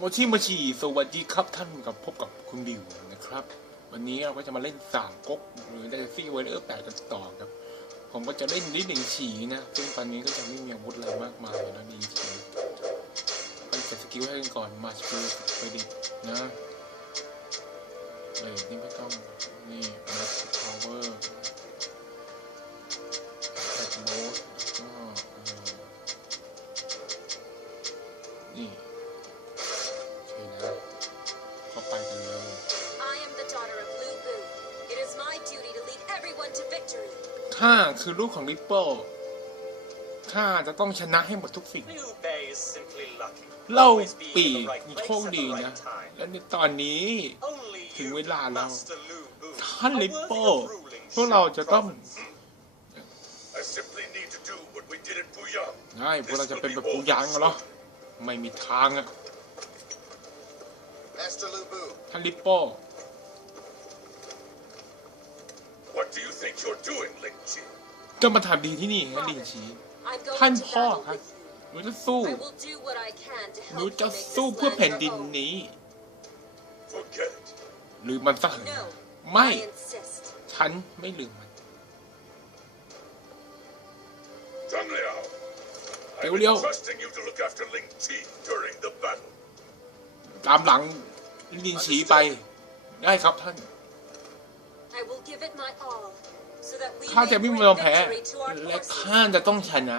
โมชิโมชิสวัสดีครับท่านกับพบกับคุณบิวนะครับ วันนี้เราก็จะมาเล่นสามก๊กหรือได้ซี่เวอร์แปดกันต่อครับ ผมก็จะเล่นนิดหนึ่งฉีนะซึ่งตอนนี้ก็จะไม่มีอาวุธอะไรมากมายนะดีฉีไปเก็สกิลให้กันก่อนมาสเปอร์ไปดินะเลยนี่ไม่ต้องนี่มัสพาวเวอร์ ข้าคือลูกของริปเปิลข้าจะต้องชนะให้หมดทุกสิ่ง Liu Bei is simply lucky. เล่า Always being ปี in the right มี place โชค at ดี the นะ right time. และในตอนนี้ Only ถึง you, เวลาแล้ว Master Lu Bu, ท่าน are ริป worthy เปิล of ruling พวกเรา Shang จะต้อง province. I simply need to do what we did in Puyang. ง่ายพวกเราจะเป็นแบบปูยางกันเหรอ ไม่มีทางอะ Master Lu Bu, ท่านริปเปิ think you're doing, Ling Chi? จะมาทำดีที่นี่งั้นลิงชี I'm going Thanh to Pho battle hả? with you. หนูจะสู้ I will do what I can to หนู help จะ you make สู้ this เพื่อ land แผ่น your ดิน own. นี้ Forget it. หรือมันซะเถอะ No, ไม่ I insist. ฉันไม่ลืมมัน Zhang Liao, Liu I've Liu. been trusting you to look after Ling Chi during the battle. ตามหลังลินชีไป ได้ครับท่าน ข้า may จะไม่ bring ยอมแพ้ victory to our และ forces. ข้าจะต้องชนะ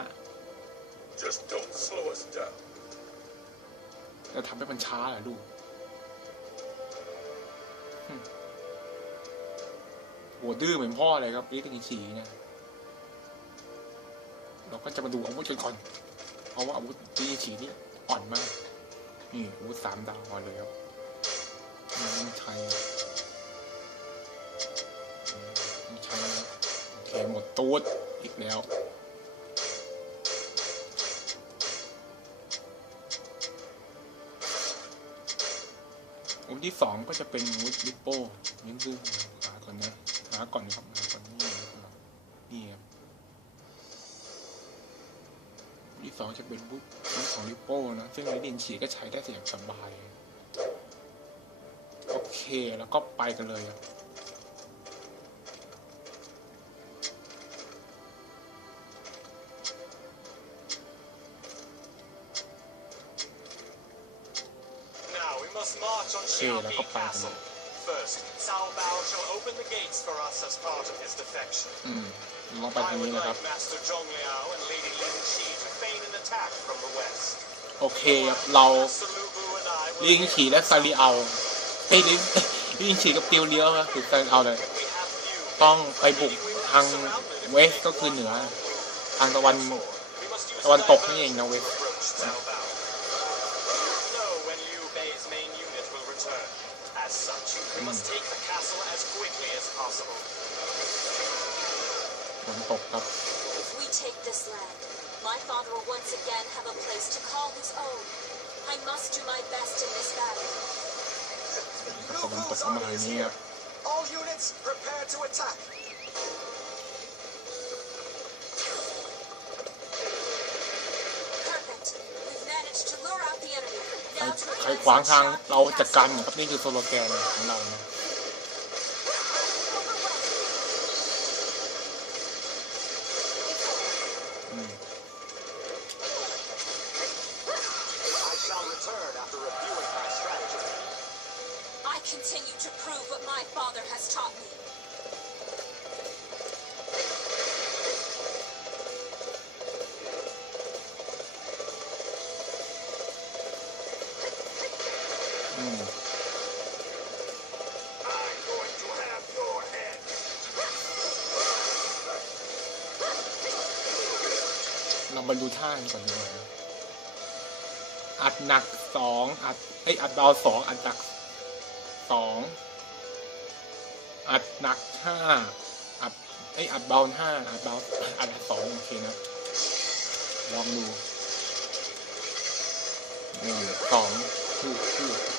Just don't slow us down. จะทำให้มันช้าเหรอลูกหึโหดื้อเหมือนพ่อเลยครับลิลินชีเนี่ยเราก็จะมาดูอาวุธกันก่อน เพราะว่าอาวุธลิลินชีนี่อ่อนมาก นี่อาวุธสามดาวมาเลยครับนี่ต้องใช้ต้ ตูดอีกแล้วอาวุธที่สองก็จะเป็นอาวุธลิปโป้นี่คือหาก่อนนะหาก่อนนะครับหาก่อนนี่นะครับนี่ครับอาวุธที่สองจะเป็นอาวุธของลิปโป้นะ ซึ่งไอเดนฉีก็ใช้ได้อย่างสบาย โอเคแล้วก็ไปกันเลยครับ must march on Okay, Xiaobi let's go back Castle. then. First, Cao Bao shall open the gates for us as part of his defection. อืมลองไป I ทาง would นี้นะครับ like Master Zhong Liao and Lady Lin Chi to feign an attack from the west. โอเคครับ เรา Master Lu Bu and I will ลิงฉีและซาริเอาเอ้ยลิงลิงฉีกับเตียวเลี้ยวนะคือซาริเอาเลย we have few ต้องไปบุกทางเวสก็คือเหนือ ทางตะวัน We must use ตะวันตกนี่เองนะเวส to approach Cao Bao. as possible. ฝนตกครับ If we take this land, my father will once again have a place to call his own. I must do my best in this battle. ตะวันตกเข้ามาทางนี้ครับ All units, prepare to attack. Perfect. We've managed to lure out the enemy. ใคร Now to ใคร advance ขวาง on ทาง Xiaobi เราจัดการ Castle. นะครับนี่คือโซโลแกนของเรานะ เรามาดูท่ากันก่อนดีกว่าอัดหนักสองอัดเอ้ยอัดเบาสองอัดหนักสองอัดหนักห้าอัดเอ้ยอัดเบาห้าอัดเบาอัดสองโอเคนะลองดูหนึ่งสองคู่คู่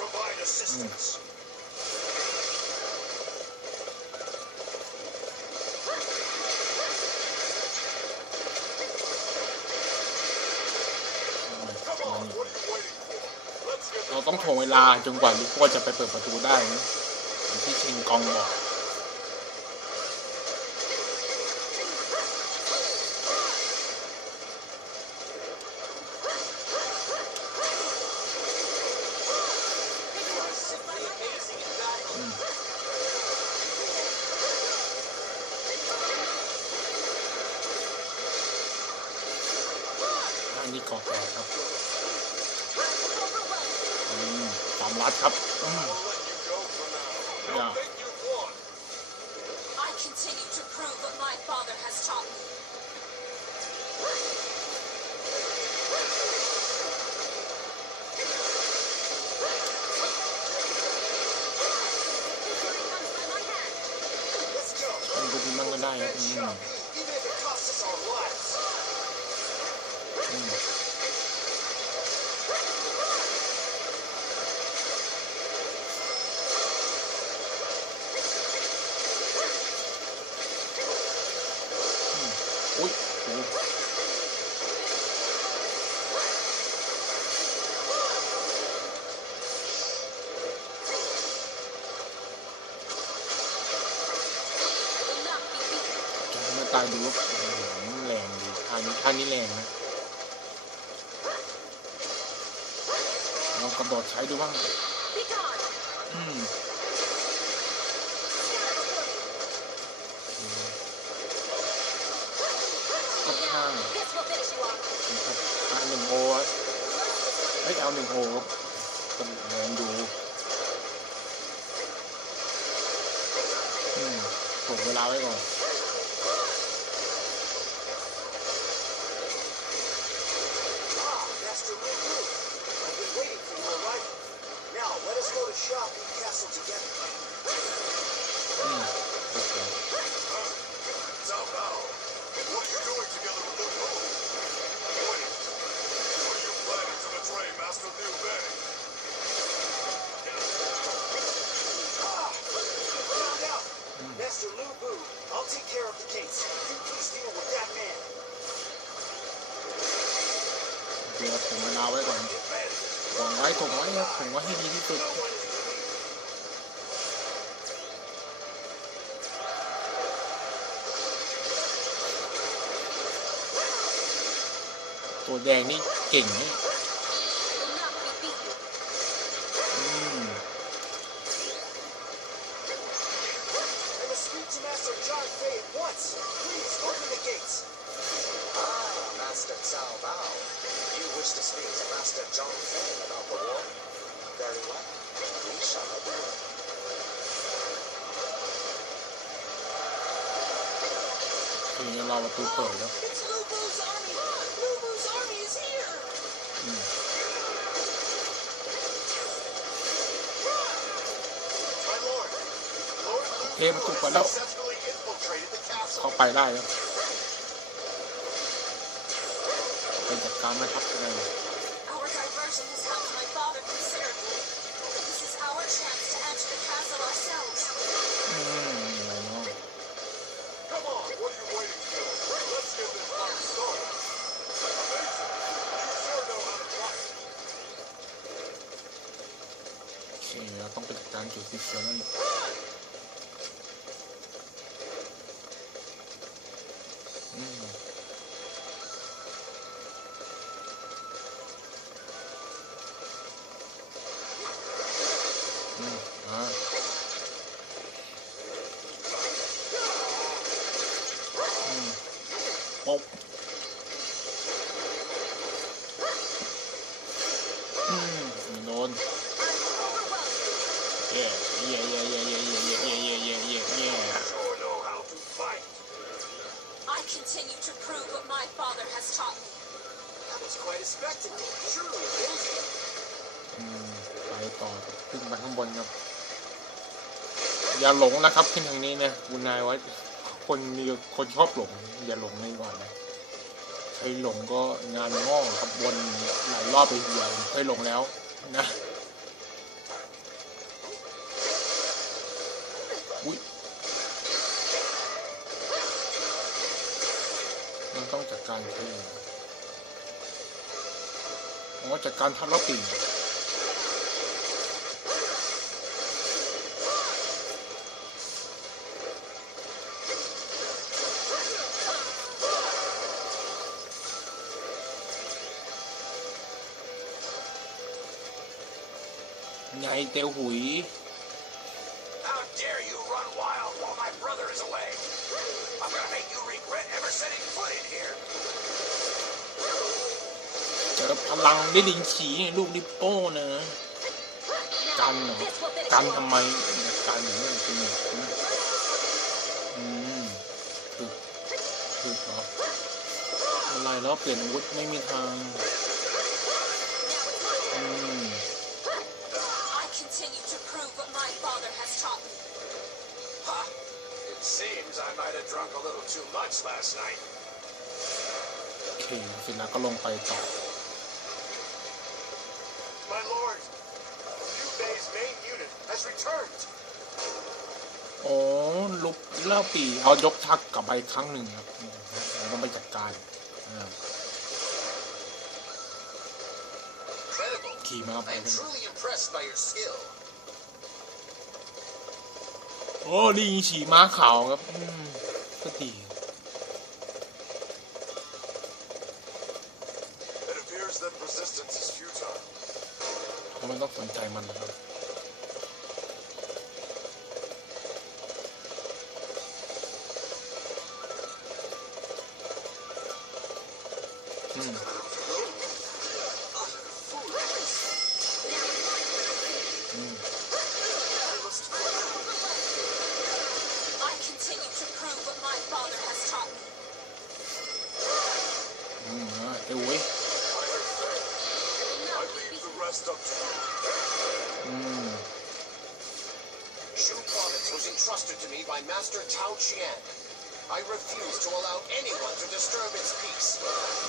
provide assistance. เราต้องถ่วงเวลาจนกว่าลิโก้จะไปเปิดประตูได้ที่ชิงกองบอก กอแตกครับตามรัดครับาดูว่าแรงดีท่านี้ท่านี้แรงนะลองกระโดดใช้ดูบ้างอืมก็ข้างนะครับอ่าหนึ่งโอเฮ้ยเอาหนึ่งโอครับก็ลองดูอืมถ่วงเวลาไว้ก่อน Mr. Lu Bu. I'll take care of the gates. You please deal with that man. ตัวแดงนี่เก่งนี่ Master Cao Bao. You wish to speak to Master Zhang Feng about the war? Very well. We shall obey. thì lo vào tu phở đó ừ. thêm cũng quá đậu không lại Our diversion has helped my father considerably. This is our chance to enter the castle ourselves. Mm, Come on, what are you waiting for? Let's get this party started. You sure know how to fight. โอเคเราต้องไปตามจุดที่เสือนั่น ขึ้นไปข้างบนครับ อย่าหลงนะครับขึ้นทางนี้นะคุณนายไว้คนมีคนชอบหลง อย่าหลงนี่ก่อนนะใครหลงก็งานงอกครับวนหลายรอบไปเดียวเคยหลงแล้วนะอุ้ยมันต้องจัดการคืออ๋อจัดการทัดล้อปี กไงเตียวหุย How dare you run wild while my brother is away? I'm gonna make you regret ever setting foot in here. เจอพลังได้ลิงฉีลูกดิปโป้นะกันเหรอ This will finish กัน you ทำไมกันอย่างนี้จริงๆนะอืมถูกถูกเหรออะไรแล้วเปลี่ยนอาวุธไม่มีทาง father has taught me. Ha! It seems I might have drunk a little too much last night. โอเคเสร็จแล้วก็ลงไปต่อ My lord, Liu Bei's main unit has returned. อ๋อลุกเล่าปีเอายกทักกลับไปครั้งหนึ่งครับอืมผมต้องไปจัดการอ่า Incredible. ขี่ม้าไป I am กัน truly impressed by your skill. โอ้ลิงฉีม้าขาวครับอืมก็ดี It appears that resistance is futile. เราไม่ต้องสนใจมันนะครับอืม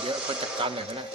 เยอะก็จัดการหน่อยก็ได้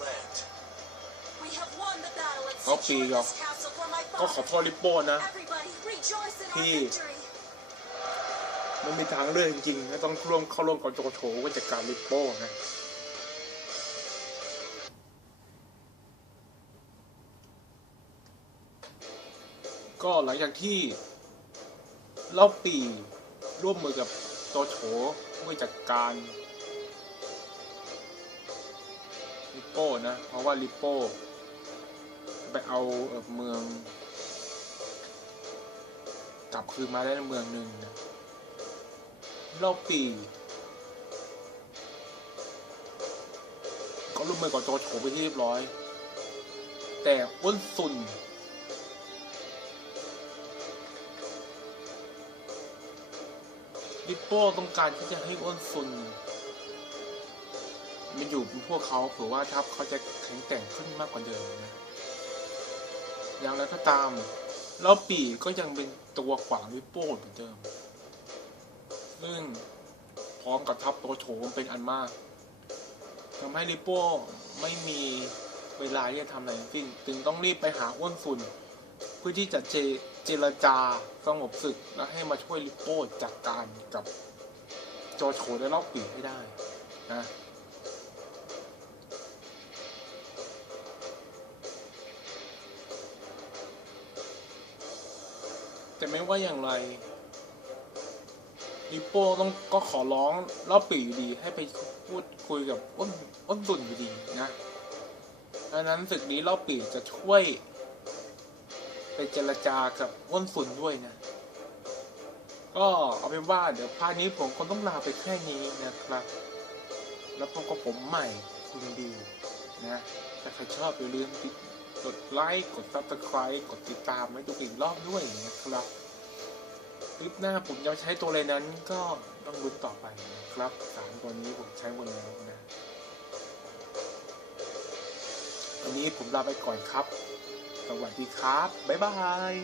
land. We have won the battle and Có kỳ secured gặp. this castle for my ก็ขอ father. โทษลิปโป้นะ Everybody มันมีทางเลือกจริงๆก็ต้องร่วมเข้าร่วมกับโจโฉก็จัดการลิปโป้นะก็หลังจากที่เล่าปีร่วมมือกับโจโฉเพื่อจัดการลิปโป้นะ เพราะว่าลิปโป้ไปเอาเมือง กลับคืนมาได้เมืองหนึ่งนะ เล่าปีก็ร่วมมือกับโจโฉไปที่เรียบร้อย แต่อ้นซุน ลิปโป้ต้องการที่จะให้อ้นซุนมันอยู่เป็นพวกเขาเผื่อว่าทัพเขาจะแข็งแกร่งขึ้นมากกว่าเดิมนะอย่างไรก็ตามแล้วปีก็ยังเป็นตัวขวางลิปโป้เหมือนเดิม ซึ่งพร้อมกับทัพโตโฉมเป็นอันมากทำให้ลิปโป้ไม่มีเวลาที่จะทำอะไรทั้งสิ้นจึงต้องรีบไปหาอ้วนซุน เพื่อที่จะเจเจรจาสงบศึกและให้มาช่วยลิปโป้จัดการกับโจโฉและเล่าปีให้ได้นะแต่ไม่ว่าอย่างไร ลิปโป้ต้องก็ขอร้องเล่าปีอยู่ดี ให้ไปพูดคุยกับอ้นอ้นตุนอยู่ดีนะดังนั้นศึกนี้เล่าปีจะช่วย ไปเจรจากับอ้นสุนด้วยนะ ก็เอาเป็นว่าเดี๋ยวพาร์ทนี้ผมคงต้องลาไปแค่นี้นะครับ แล้วพบกับผมใหม่คุณดิวนะถ้าใครชอบอย่าลืมกดไลค์กด subscribe กดติดตามให้ดูอีกรอบด้วยนะครับ คลิปหน้าผมจะใช้ตัวอะไรนั้นก็ต้องลุ้นต่อไปครับสามตัวนี้ผมใช้หมดแล้วนะวันนี้ผมลาไปก่อนครับ สวัสดีครับ บ๊ายบาย